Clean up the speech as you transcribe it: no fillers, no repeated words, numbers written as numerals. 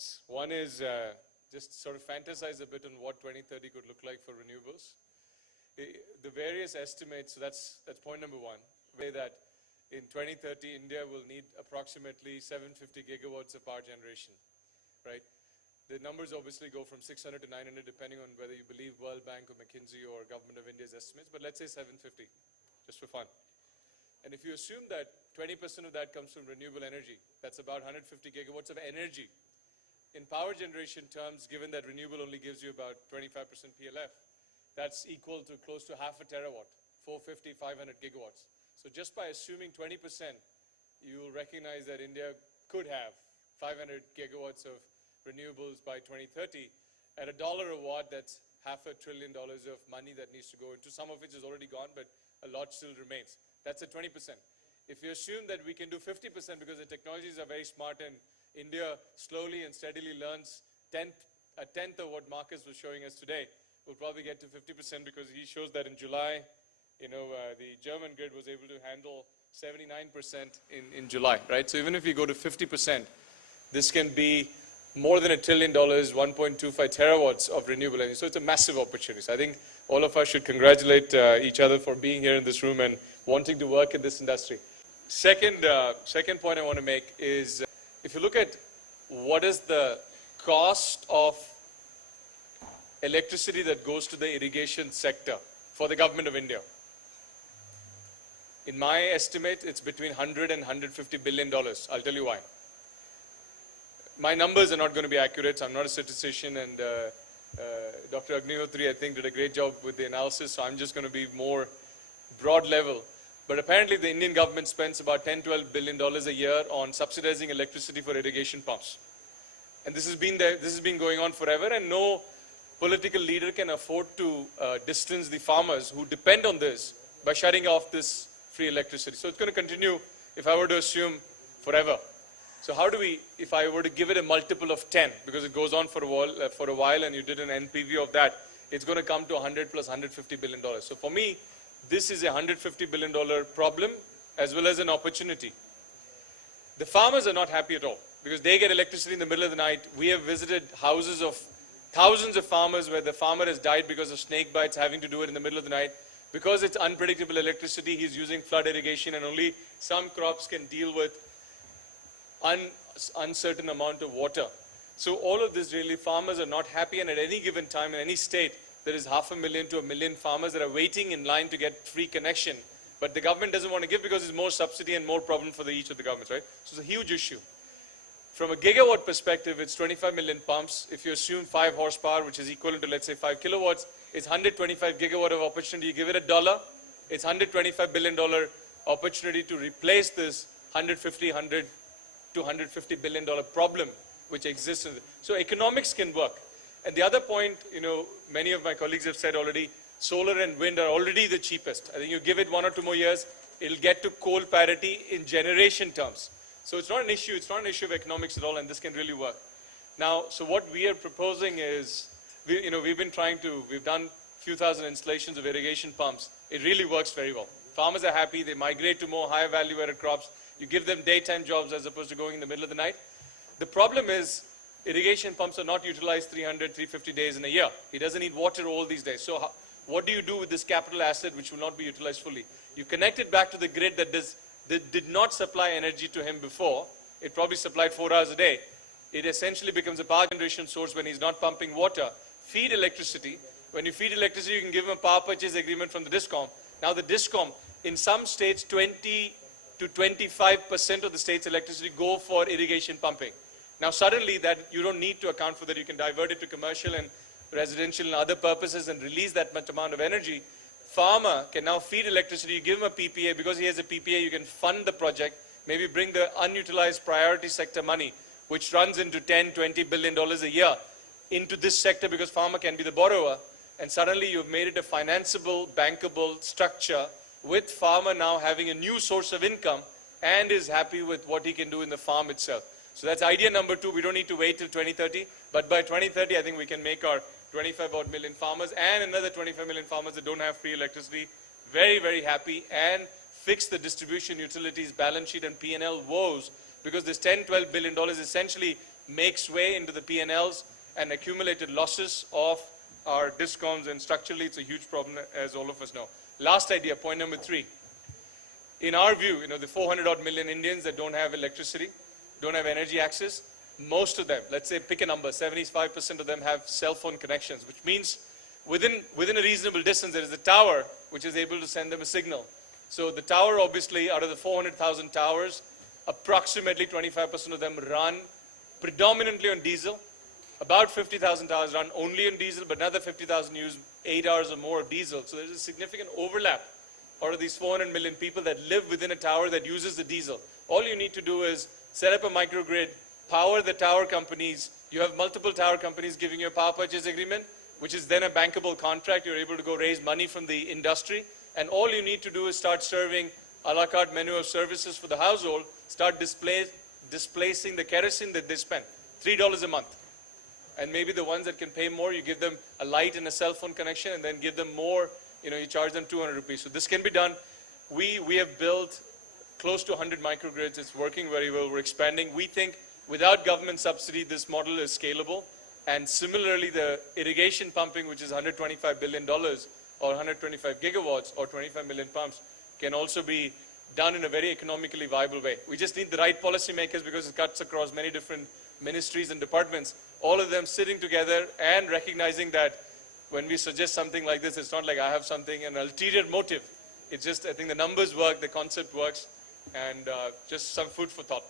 points. One is just sort of fantasize a bit on what 2030 could look like for renewables. The various estimates, so that's point number one, say that in 2030 India will need approximately 750 gigawatts of power generation, right? The numbers obviously go from 600 to 900 depending on whether you believe World Bank or McKinsey or Government of India's estimates, but let's say 750, just for fun. And if you assume that 20% of that comes from renewable energy, that's about 150 gigawatts of energy. In power generation terms, given that renewable only gives you about 25% PLF, that's equal to close to half a terawatt, 450, 500 gigawatts. So just by assuming 20%, you'll recognize that India could have 500 gigawatts of renewables by 2030. At $1 a watt, that's $500 billion of money that needs to go into, some of which is already gone, but a lot still remains. That's at 20%. If you assume that we can do 50% because the technologies are very smart and India slowly and steadily learns a tenth of what Marcus was showing us today, we'll probably get to 50% because he shows that in July, the German grid was able to handle 79% in July, right? So even if we go to 50%, this can be more than $1 trillion, 1.25 terawatts of renewable energy. So it's a massive opportunity. So I think all of us should congratulate each other for being here in this room and wanting to work in this industry. Second point I want to make is, if you look at what is the cost of electricity that goes to the irrigation sector for the government of India, in my estimate, it's between 100 and 150 billion dollars. I'll tell you why. My numbers are not going to be accurate. So I'm not a statistician, and Dr. Agnihotri, I think, did a great job with the analysis. So I'm just going to be more broad level. But apparently, the Indian government spends about $10–12 billion a year on subsidizing electricity for irrigation pumps, and this has been there. This has been going on forever, and no political leader can afford to distance the farmers who depend on this by shutting off this free electricity. So it's going to continue, if I were to assume, forever. So how do we, if I were to give it a multiple of 10, because it goes on for a while and you did an NPV of that, it's going to come to 100 plus $150 billion. So for me, this is a $150 billion problem as well as an opportunity. The farmers are not happy at all because they get electricity in the middle of the night. We have visited houses of thousands of farmers where the farmer has died because of snake bites, having to do it in the middle of the night. Because it's unpredictable electricity, he's using flood irrigation, and only some crops can deal with uncertain amount of water. So all of this, really, farmers are not happy, and at any given time in any state, there is 500,000 to 1 million farmers that are waiting in line to get free connection. But the government doesn't want to give because it's more subsidy and more problem for each of the governments, right? So it's a huge issue. From a gigawatt perspective, it's 25 million pumps. If you assume 5 horsepower, which is equivalent to, let's say, 5 kilowatts, it's 125 gigawatt of opportunity. You give it $1, it's $125 billion opportunity to replace this 100 to $150 billion problem which exists. So economics can work. And the other point, many of my colleagues have said already, solar and wind are already the cheapest. I think you give it 1 or 2 more years, it'll get to coal parity in generation terms. So it's not an issue of economics at all, and this can really work. Now, so what we are proposing is, we've done a few thousand installations of irrigation pumps. It really works very well. Farmers are happy, they migrate to more higher value added crops. You give them daytime jobs as opposed to going in the middle of the night. The problem is, irrigation pumps are not utilized 300, 350 days in a year. He doesn't need water all these days. So what do you do with this capital asset which will not be utilized fully? You connect it back to the grid that did not supply energy to him before. It probably supplied 4 hours a day. It essentially becomes a power generation source when he's not pumping water. Feed electricity. When you feed electricity, you can give him a power purchase agreement from the DISCOM. Now the DISCOM, in some states, 20 to 25% of the state's electricity go for irrigation pumping. Now suddenly that you don't need to account for that. You can divert it to commercial and residential and other purposes and release that much amount of energy. Farmer can now feed electricity. You give him a PPA. Because he has a PPA, you can fund the project, maybe bring the unutilized priority sector money, which runs into $10, $20 billion a year, into this sector because farmer can be the borrower. And suddenly you've made it a financeable, bankable structure with farmer now having a new source of income and is happy with what he can do in the farm itself. So that's idea number 2. We don't need to wait till 2030, but by 2030, I think we can make our 25 odd million farmers and another 25 million farmers that don't have free electricity very, very happy, and fix the distribution utilities balance sheet and P&L woes, because this $10–12 billion essentially make sway into the P&Ls and accumulated losses of our discoms, and structurally it's a huge problem, as all of us know. Last idea, point number 3. In our view, the 400 odd million Indians that don't have electricity, don't have energy access, most of them, let's say pick a number, 75% of them have cell phone connections, which means within a reasonable distance there is a tower which is able to send them a signal. So the tower, obviously, out of the 400,000 towers, approximately 25% of them run predominantly on diesel. About 50,000 towers run only on diesel, but another 50,000 use 8 hours or more of diesel. So there's a significant overlap out of these 400 million people that live within a tower that uses the diesel. All you need to do is set up a microgrid, power the tower companies. You have multiple tower companies giving you a power purchase agreement, which is then a bankable contract. You're able to go raise money from the industry. And all you need to do is start serving a la carte menu of services for the household, start displacing the kerosene that they spend, $3 a month. And maybe the ones that can pay more, you give them a light and a cell phone connection, and then give them more, you charge them 200 rupees. So this can be done. We have built close to 100 microgrids. It's working very well. We're expanding. We think without government subsidy, this model is scalable. And similarly, the irrigation pumping, which is $125 billion or 125 gigawatts or 25 million pumps, can also be done in a very economically viable way. We just need the right policymakers, because it cuts across many different ministries and departments, all of them sitting together and recognizing that when we suggest something like this, it's not like I have something, an ulterior motive. It's just, I think the numbers work, the concept works, and just some food for thought.